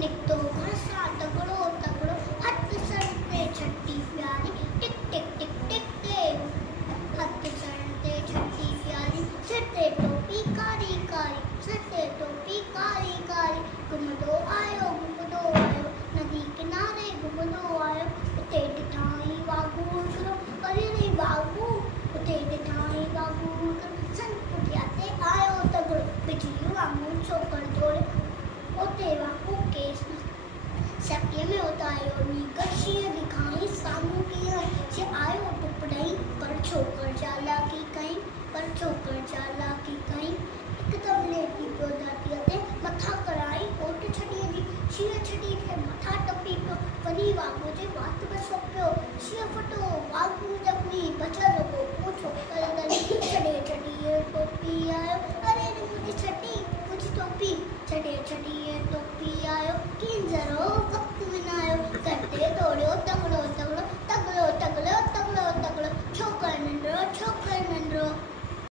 निकतो घसा तगड़ो तगड़ो हथ सर ते छठी प्यारी टिक टिक टिक टिक ते हथ सर ते छठी प्यारी सिर ते टोपी कारी कारी सिर ते टोपी कारी कारी घुमदो आयो नदी किनारे घुमदो आयो उते ॾिठाई वागुर करो अरे रे बाबू उते ॾिठाई वागुर करो सन पुठिया ते आयो तगड़ो बिजली वांगुर छोकर दौड़े उते वागू केस सके में उतारियो नी कशीअ दिखाई साम्हूं कीअं जे आयो टुपड़ई पर छोकर चालाकी कई हिकदमि लेटी पियो धरतीअ ते मथा कराई ओट छॾीअ जी शींहं छॾी खे मथा टपी पियो वरी वागू जे वात में सोपियो शींहं फटो वागू जख़्मी बचल हो पूछो छॾे छॾीअ टोपी आयो अरे मुंहिंजी टोपी छॾे छॾीअ टोपी आयो किंजरो वक़्तु विञायो करते दौड़ियो तगड़ो